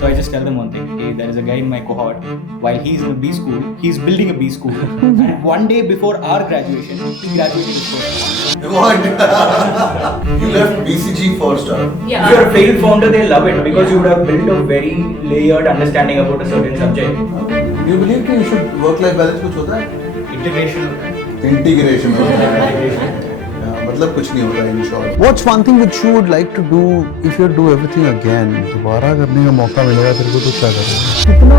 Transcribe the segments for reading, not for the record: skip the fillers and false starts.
So I just tell them one thing: hey, there is a guy in my cohort. While he's in a B school, he's building a B school. And one day before our graduation, he graduated his first. What? You left BCG for startup. Yeah. If you're a failed founder, they love it because you would have built a very layered understanding about a certain subject. Do you believe कि you should work-life balance कुछ होता है? Integration. Integration होता है. मतलब कुछ नहीं होता in short. What's one thing which you would like to do if you do everything again? दोबारा करने का मौका मिलेगा तेरे को तो क्या करेगा? कितना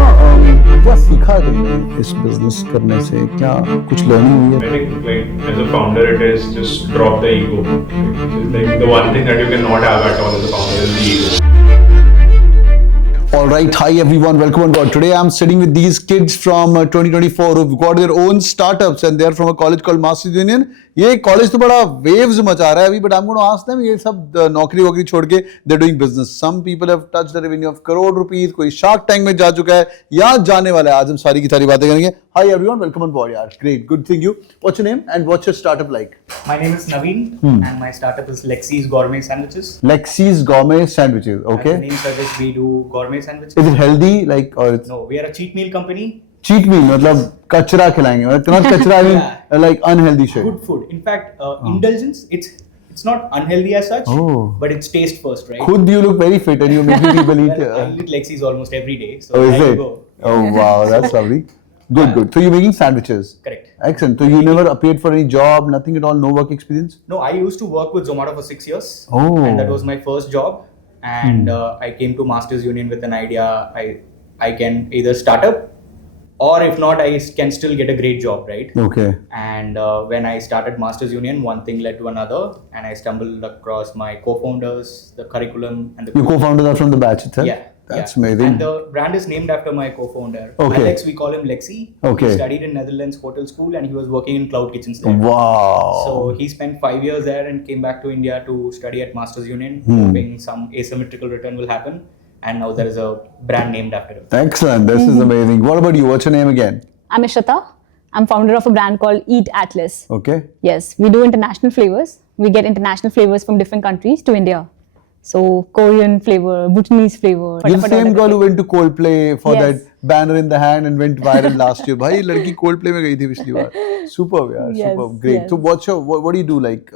क्या सीखा तुमने इस बिजनेस करने से? क्या कुछ लर्निंग हुई है? I think like as a founder, it is just drop the ego. Like the one thing that you cannot have at all as a founder is the ego. Alright, hi everyone, welcome on board. Today I'm sitting with these kids from 2024 who've got their own startups and they're from a college called Masters Union. ये college तो बड़ा waves मचा रहा है अभी, but I'm going to ask them ये सब नौकरी वोकरी छोड़ के they're doing business. Some people have touched the revenue of crore rupees, कोई Shark Tank में जा चुका है या जाने वाला है. आज हम सारी की सारी बातें करेंगे. Hi everyone, welcome on board यार. Great, good seeing you. What's your name and what's your startup like? My name is Naveen, and my startup is Lexi's Gourmet Sandwiches. Lexi's Gourmet Sandwiches, okay. As the name suggests, we do gourmet sandwiches. Is it healthy like or it's No, we are a cheat meal company. cheat meal मतलब कचरा खिलाएंगे not कचरा I mean like unhealthy shit. Good food. In fact, indulgence, it's not unhealthy as such, Oh. but it's taste first, right? खुद you look very fit and you're making people eat. Well, I eat Lexi's almost every day, so Oh, is there you it? go. Oh wow, that's lovely. Good, good. So you're making sandwiches. Correct. Excellent. So you never appeared for any job, nothing at all, no work experience? No, I used to work with Zomato for 6 years, Oh. and that was my first job. And I came to Masters Union with an idea. I can either start up, or if not, I can still get a great job, right? Okay. And when I started Masters Union, one thing led to another, and I stumbled across my co-founders, the curriculum, and the Your co-founders are from the batch itself? Yeah. That's yeah. amazing. And the brand is named after my co-founder. Okay. Alex, we call him Lexi. Okay. He studied in Netherlands Hotel School and he was working in cloud kitchens there. Wow. So he spent 5 years there and came back to India to study at Masters Union, hoping some asymmetrical return will happen. And now there is a brand named after him. Excellent. This is amazing. What about you? What's your name again? I'm Ishrita. I'm founder of a brand called Eat Atlas. Okay. Yes, we do international flavors. We get international flavors from different countries to India. So Korean flavor, Bhutanese flavor. You're the same girl who went to Coldplay for Yes. that banner in the hand and went viral last year. भाई लड़की Coldplay में गई थी पिछली बार. Superb यार, Yes, superb. Great. yes. So what do you do like?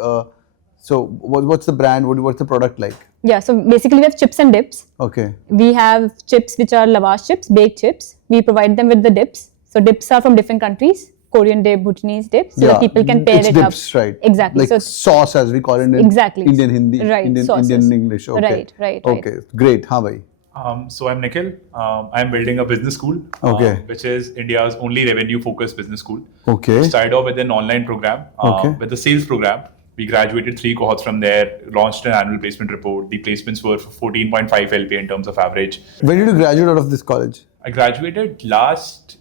So what's the brand? What's the product like? Yeah, so basically we have chips and dips. Okay. We have chips which are lavash chips, baked chips. We provide them with the dips. So dips are from different countries. Korean dip, Bhutanese dip, so that people can pair it's it dips, up. right? Exactly. Like So sauce as we call it in Exactly. Indian Hindi, Right, Indian sauces. English. Okay. Right. Okay, great. हाँ भाई. So I'm Nikhil. I'm building a business school, Okay. which is India's only revenue-focused business school. Okay. Started off with an online program, Okay. with a sales program. We graduated 3 cohorts from there, launched an annual placement report. The placements were 14.5 LPA in terms of average. When did you graduate out of this college? I graduated last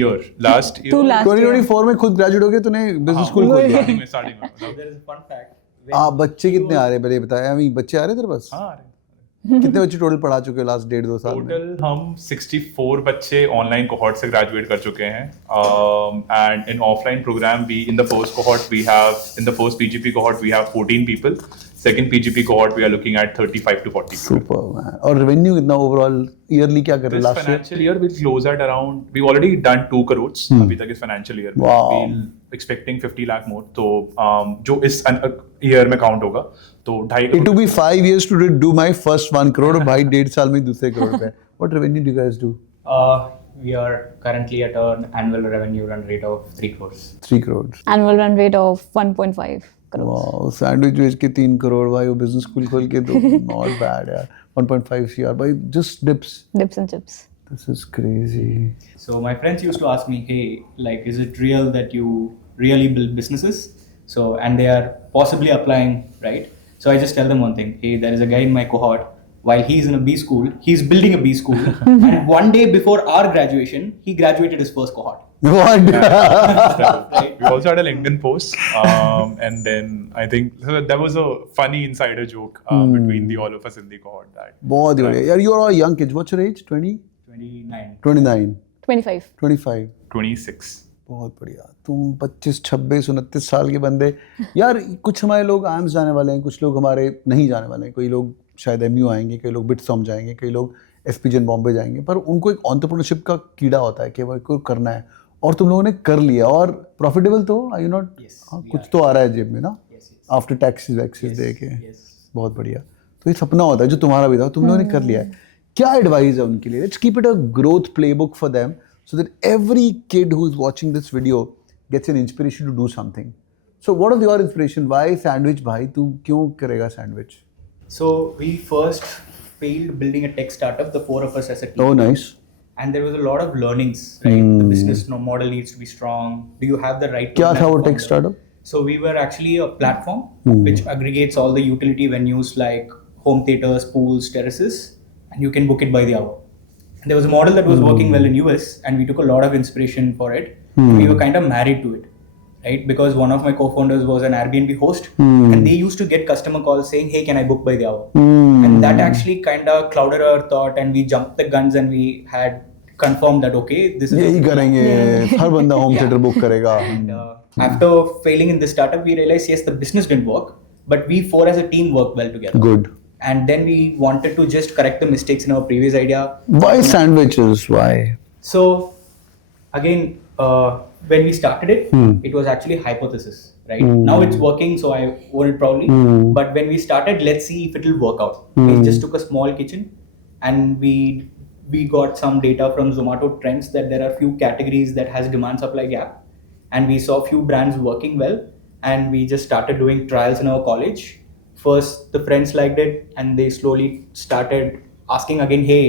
year. Last year. 2024 में खुद graduate हो गए तूने business school खोल दिया. starting में. So there is a fun fact. बच्चे कितने आ रहे हैं पहले बताया अभी बच्चे आ रहे हैं तेरे पास? हाँ. कितने बच्चे टोटल पढ़ा चुके हो लास्ट 1.5-2 साल में? टोटल हम 64 बच्चे ऑनलाइन कोहॉर्ट से ग्रेजुएट कर चुके हैं and in offline program we in the first cohort we have in the first PGP cohort we have 14 people second PGP cohort we are looking at 35 to 40 Super man. और revenue कितना overall yearly क्या कर रहे this हो last year? financial year will close at around we've already done 2 crores अभी तक इस financial year में Wow. we'll expecting 50 lakh more तो जो इस ईयर में काउंट होगा तो 2.5 It took me 5 years to do my first 1 crore और भाई 1.5 साल में दूसरे करोड़ पे. What revenue do you guys do? We are currently at an annual revenue run rate of 3 crores. 3 crores. Annual run rate of 1.5 crores. Wow, sandwich बेच के 3 करोड़ भाई वो बिजनेस स्कूल खोल के तो not bad यार. 1.5 CR भाई just dips. Dips and chips. This is crazy. So my friends used to ask me, hey, like, is it real that you really build businesses? So, and they are possibly applying, right? So I just tell them one thing, hey, there is a guy in my cohort. While he's in a B school, he's building a B school. And one day before our graduation, he graduated his first cohort. What? Right? we also had a LinkedIn post and then I think so there was a funny insider joke between the all of us in the cohort that बहुत ही बढ़िया. यार you are all young kids. What's your age? 20? 29. 29? 25. 25? 26 बहुत बढ़िया. तुम 25, 26, 29 साल के बंदे. यार कुछ हमारे लोग आर्म्स जाने वाले हैं, कुछ लोग हमारे नहीं जाने वाले हैं. कोई लोग शायद MU आएंगे, कई लोग बिटसॉम जाएंगे, कई लोग एसपीजन बॉम्बे जाएंगे, पर उनको एक एंटरप्रेन्योरशिप का कीड़ा होता है कि वो को करना है, और तुम लोगों ने कर लिया और प्रॉफिटेबल तो are you not? Yes, we कुछ are. तो आ रहा है जेब में ना Yes, yes. आफ्टर टैक्सेस वैक्सेस दे के। Yes. बहुत बढ़िया। तो ये सपना होता है जो तुम्हारा भी था, तुम लोगों ने कर लिया है। क्या एडवाइस है उनके लिए? Let's keep it a growth playbook for them so that every kid who is watching this video gets an inspiration to do something. So what is your inspiration? Why sandwich भाई? तू क्यों करेगा sandwich? So we first failed building a tech startup, the four of us as a team. Oh nice. And there was a lot of learnings, right? The business model needs to be strong. Do you have the right? क्या roadmap था वो to take follow? Startup? So we were actually a platform which aggregates all the utility venues like home theaters, pools, terraces, and you can book it by the hour. And there was a model that was working well in US, and we took a lot of inspiration for it. We were kind of married to it, right? Because one of my co-founders was an Airbnb host, and they used to get customer calls saying, "Hey, can I book by the hour?" And that actually kind of clouded our thought, and we jumped the guns, and we had confirmed that okay, this is यही करेंगे, हर बंदा home theatre book करेगा। And after failing in this startup, we realized yes, the business didn't work, but we four as a team worked well together. Good. And then we wanted to just correct the mistakes in our previous idea. Why sandwiches? Why? So again, when we started it, it was actually hypothesis, right? Now it's working, so I own it proudly. But when we started, let's see if it'll work out. We just took a small kitchen, and we got some data from Zomato Trends that there are few categories that has demand supply gap, and we saw few brands working well, and we just started doing trials in our college. First, the friends liked it, and they slowly started asking again, "Hey,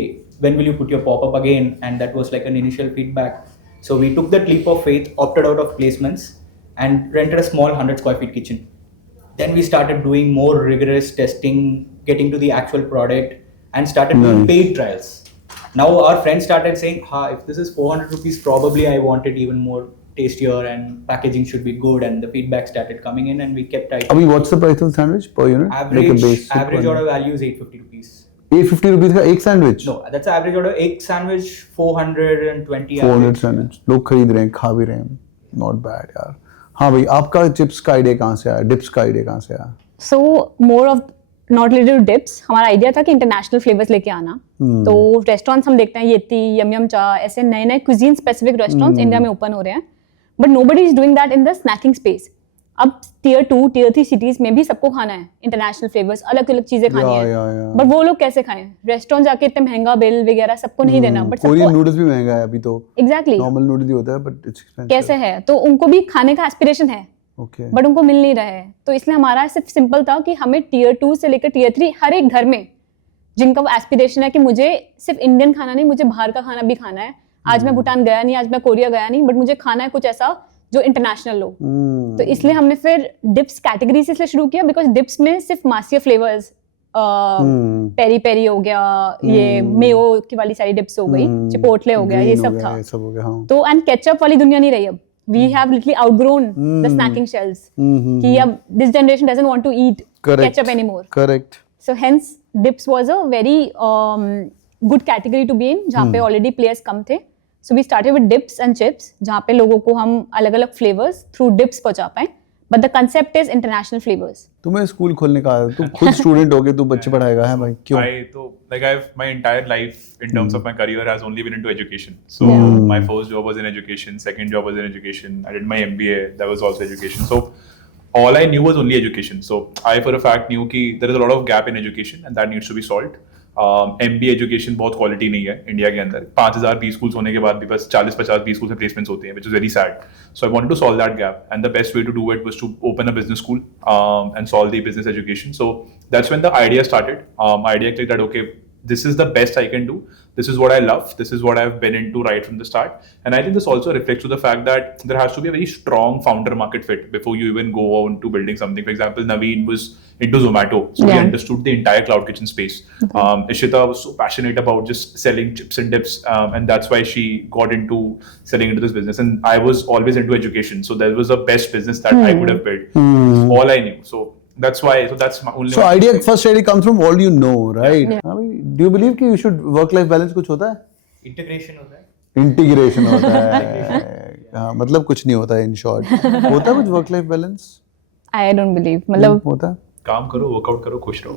when will you put your pop-up again?" And that was like an initial feedback. So we took that leap of faith, opted out of placements, and rented a small 100 square feet kitchen. Then we started doing more rigorous testing, getting to the actual product, and started doing paid trials. Now our friends started saying, if this is 400 rupees, probably I want it even more tastier and packaging should be good, and the feedback started coming in, and we kept trying. अभी what's the price of sandwich per unit? Average order value is 850 rupees. 850 rupees का एक sandwich? No, that's average order. एक sandwich 420 400 sandwich लोग खरीद रहे हैं, खा भी रहे हैं। नॉट बैड यार। हाँ भाई, आपका चिप्स का आइडिया कहाँ से आया? डिप्स का आइडिया कहाँ से आया? So more of not related to dips, हमारा आइडिया था कि इंटरनेशनल फ्लेवर्स लेके आना। तो रेस्टोरेंट्स हम देखते हैं, येती, यम यम चा, ऐसे नए नए क्विजीन स्पेसिफिक रेस्टोरेंट्स इंडिया में ओपन हो रहे हैं, but nobody is doing that in the snacking space. अब टियर 2, टियर 3 सिटीज में भी सबको खाना है इंटरनेशनल फ्लेवर्स, अलग अलग चीजें खानी है, बट वो लोग कैसे खाएं? रेस्टोरेंट जाके इतने महंगा बिल वगैरह सबको नहीं देना, बट कोरियन नूडल्स भी महंगा है अभी तो। एग्जैक्टली, नॉर्मल नूडल्स ही होता है, बट इट्स एक्सपेंसिव। कैसे है? तो उनको भी खाने का एस्पिरेशन है, ओके, बट उनको मिल नहीं रहा है। तो इसलिए हमारा सिर्फ सिंपल था कि हमें टियर 2 से लेकर टियर 3 हर एक घर में जिनका वो एस्पिरेशन है कि मुझे सिर्फ इंडियन खाना नहीं, मुझे बाहर का खाना भी खाना है। आज मैं भूटान गया नहीं, आज मैं कोरिया गया नहीं, बट मुझे खाना है कुछ ऐसा जो इंटरनेशनल हो। तो इसलिए हमने फिर डिप्स कैटेगरी से इसलिए शुरू किया, बिकॉज डिप्स में सिर्फ मासिया फ्लेवर्स, पेरी पेरी हो गया, ये मेयो की वाली सारी डिप्स हो गई, चिपोटले हो गया, ये सब था। तो एंड केचप वाली दुनिया नहीं रही अब। We have literally outgrown the snacking shelves. कि अब this generation doesn't want to eat ketchup anymore. Correct. So hence dips was a very good category to be in, जहाँ पे already players कम थे. So we started with dips and chips, जहाँ पे लोगों को हम अलग अलग flavors through dips पहुँचा पाएं. But the concept is international flavors. तुम्हें स्कूल खोलने का, तू खुद स्टूडेंट हो गए, तू बच्चे पढ़ाएगा है भाई? क्यों? My entire life in terms of my career has only been into education. So my first job was in education, second job was in education. I did my MBA, that was also education. So all I knew was only education. So I for a fact knew कि there is a lot of gap in education and that needs to be solved. MBA education बहुत quality नहीं है India के अंदर। 5000 B schools होने के बाद भी बस 40-50 बी स्कूल्स में प्लेसमेंट्स होते हैं, which is very sad. So I wanted to solve that gap, and the best way to do it was to open a business school and solve the business education. So that's when the idea started. Idea clicked that okay, this is the best I can do. This is what I love. This is what I've been into right from the start. And I think this also reflects to the fact that there has to be a very strong founder market fit before you even go on to building something. For example, Naveen was into Zomato, so he understood the entire cloud kitchen space. Ishita was so passionate about just selling chips and dips, and that's why she got into selling into this business. And I was always into education, so that was the best business that I could have built. All I knew. So that's why. So that's my only. So first idea comes from all you know, right? Yeah. Do you believe कि you should work-life balance कुछ होता है? Integration होता है. Integration होता है. हाँ, मतलब कुछ नहीं होता है in short. होता है कुछ work-life balance? I don't believe. मतलब होता है. काम करो, वर्कआउट करो, खुश रहो.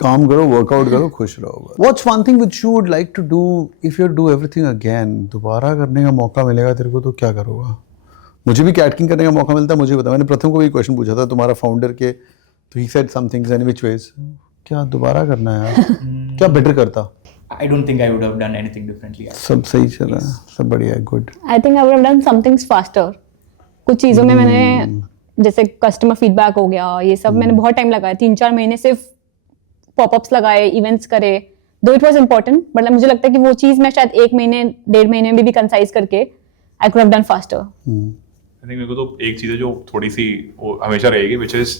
काम करो, वर्कआउट करो, खुश रहो. What's one thing which you would like to do if you do everything again? दोबारा करने का मौका मिलेगा तेरे को तो क्या करोगा? मुझे भी कैटकिंग करने का मौका मिलता है, मुझे बता. मैंने प्रथम को भी क्वेश्चन पूछा था तुम्हारा फाउंडर के, तो he said some things any which ways. क्या दोबारा करना है यार? क्या बेटर करता? I don't think I would have done anything differently. सब सही चल रहा है, सब बढ़िया है, good. I think I would have done some things faster. कुछ चीज़ों में मैंने जैसे कस्टमर फीडबैक हो गया, ये सब मैंने बहुत टाइम लगाया. 3-4 महीने सिर्फ पॉपअप्स लगाए, इवेंट्स करे. दो इट वाज इम्पोर्टेंट, बट मुझे लगता है कि वो चीज़ मैं शायद 1 महीने 1.5 महीने में भी कंसाइज करके I could have done faster. I think मेरे को तो एक चीज़ है जो थोड़ी सी वो हमेशा रहेगी, विच इज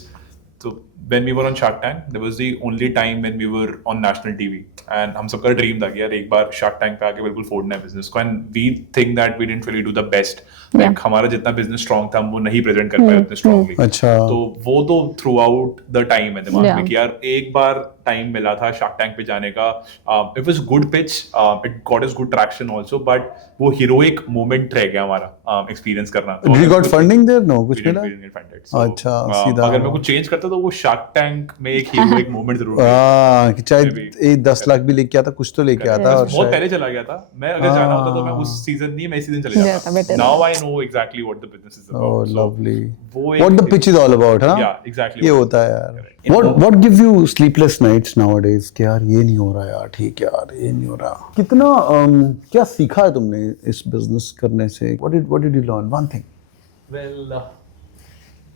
तो when we were on Shark Tank, there was the only time when we were on national TV, and हम सबका ड्रीम था कि यार एक बार Shark Tank पे आके बिल्कुल फोड़ना है बिजनेस को, and we think that we didn't really do the best. Like हमारा जितना बिजनेस स्ट्रॉन्ग था हम वो नहीं प्रेजेंट कर पाए उतने स्ट्रांगली. अच्छा. तो वो तो थ्रू आउट द टाइम है दिमाग में Yeah. कि यार एक बार टाइम मिला था Shark Tank पे जाने का. It was good pitch, it got us good traction also, but वो heroic moment रह गया हमारा एक्सपीरियंस करना. Did you got funding there? No, कुछ We didn't- मिला? we didn't get funded. So, अच्छा, सीधा. अगर मैं कुछ चेंज करता तो वो Shark Tank में एक heroic moment जरूर था. हाँ, कि चाहे Maybe. 10 लाख भी लेके आता, कुछ तो लेके आता. और बहुत शायद पहले चला गया था. मैं अगर जाना होता तो मैं उस सीजन नहीं, मैं इस सीजन चले जाता, better. जाता. Now I know exactly what the business is about. Oh, So, lovely. वो एक- What the pitch is all about, हाँ? Yeah, exactly. ये होता है यार. Correct. What gives you sleepless nights nowadays? कि यार ये नहीं हो रहा यार, ठीक है यार, ये नहीं हो रहा. कितना क्या सीखा है तुमने इस बिजनेस करने से? What did you learn? One thing. Well,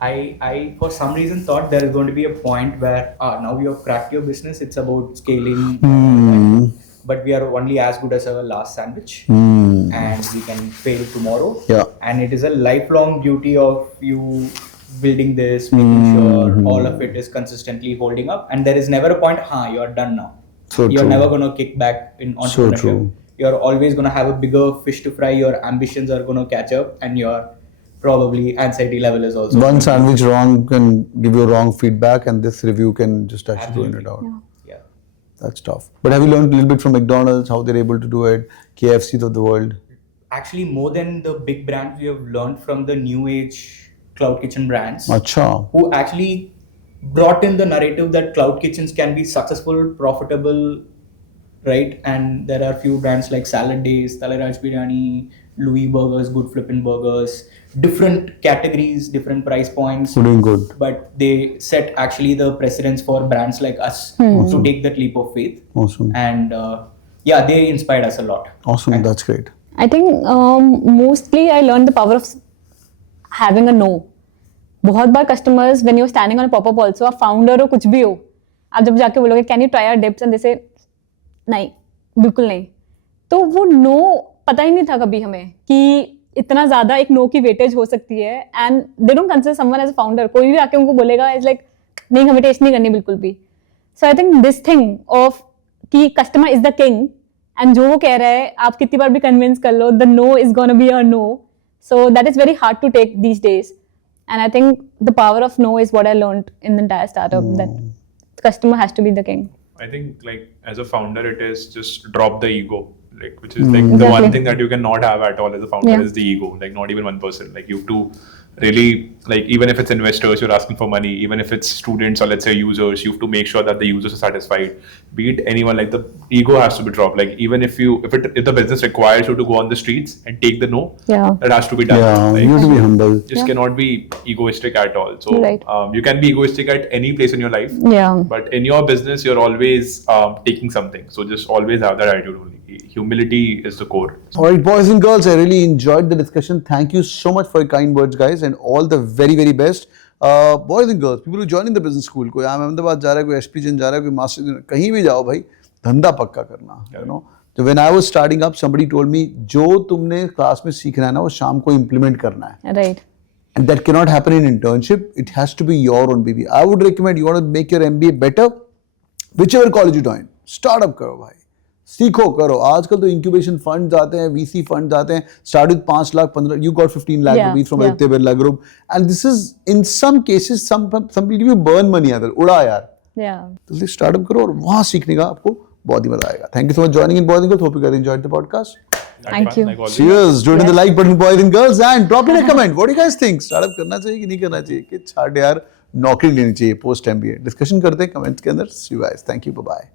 I for some reason thought there is going to be a point where now you have cracked your business. It's about scaling, but we are only as good as our last sandwich, and we can fail tomorrow. Yeah. And it is a lifelong duty of you building this, making sure all of it is consistently holding up, and there is never a point, you are done now. So You're true. never going to kick back in So entrepreneurship. true. You're always going to have a bigger fish to fry. Your ambitions are going to catch up, and your probably anxiety level is also One sandwich wrong can give you wrong feedback, and this review can just actually ruin it Absolutely. out. Yeah. That's tough. But have you learned a little bit from McDonald's how they're able to do it? KFC of the world. Actually, more than the big brands, we have learned from the new age cloud kitchen brands अच्छा. who actually brought in the narrative that cloud kitchens can be successful, profitable, right? And there are few brands like Salad Days, Talaraj Biryani, Louis Burgers, Good Flippin' Burgers, different categories, different price points. You're doing good. But they set actually the precedence for brands like us to take that leap of faith. Awesome. And yeah, they inspired us a lot. Awesome. And That's great. I think mostly I learned the power of having a no. बहुत बार customers when you are standing on popup also, आप founder हो कुछ भी हो, आप जब जाके बोलोगे can you try our dips and they say नहीं, बिल्कुल नहीं, तो वो नो पता ही नहीं था कभी हमें कि इतना ज्यादा एक नो की वेटेज हो सकती है. And they don't consider someone as a founder. कोई भी आके उनको बोलेगा इज लाइक नहीं, हमें टेस्ट नहीं करनी बिल्कुल भी. So I think this thing of कि customer is the king, and जो वो कह रहा है आप कितनी बार भी कन्विंस कर लो, the no is gonna be a no. So that is very hard to take these days. And I think the power of no is what I learned in the entire startup, that the customer has to be the king. I think like as a founder, it is just drop the ego, like which is like the Exactly. one thing that you cannot have at all as a founder Yeah. is the ego. Like not even 1%. Like you have to really like even if it's investors you're asking for money, even if it's students or let's say users, you have to make sure that the users are satisfied. Be it anyone, like the ego has to be dropped. Like even if the business requires you to go on the streets and take the no, Yeah. that has to be done. Yeah, Like, you have to be humble. just cannot be egoistic at all. So Right. you can be egoistic at any place in your life. Yeah. But in your business, you're always taking something. So just always have that attitude only. Humility is the core. All right, boys and girls, I really enjoyed the discussion. Thank you so much for your kind words, guys, and all the very, very best. Boys and girls, people who join in the business school, कोई अहमदाबाद जा रहा है, कोई SP जन जा रहा है, कोई मास्टर, कहीं भी जाओ भाई, धंधा पक्का करना, you know. So when I was starting up, somebody told me, जो तुमने क्लास में सीखना है ना, वो शाम को implement करना है. Right. And that cannot happen in internship. It has to be your own baby. I would recommend you want to make your MBA better, whichever college you join. Start up करो भाई, सीखो करो. आजकल तो incubation fund आते हैं, VC fund आते हैं. Start with 5 lakh, 15. You got 15 lakh Yeah, rupees from yeah. Aditya Birla Group, and this is in some cases some people give you burn money. अगर उड़ा यार, Yeah. तो स्टार्ट अप करो और वहाँ सीखने का आपको बहुत ही मजा आएगा. Thank you so much joining in, boys and girls. Hope you guys enjoyed the podcast. Thank you. Like always. Cheers! Do it in the like button, boys and girls, and drop in a comment. What do you guys think? Startup करना चाहिए कि नहीं करना चाहिए? कि छाड़ यार, नौकरी लेनी चाहिए पोस्ट MBA। डिस्कशन करते हैं कमेंट्स के अंदर। See you guys, thank you, bye bye.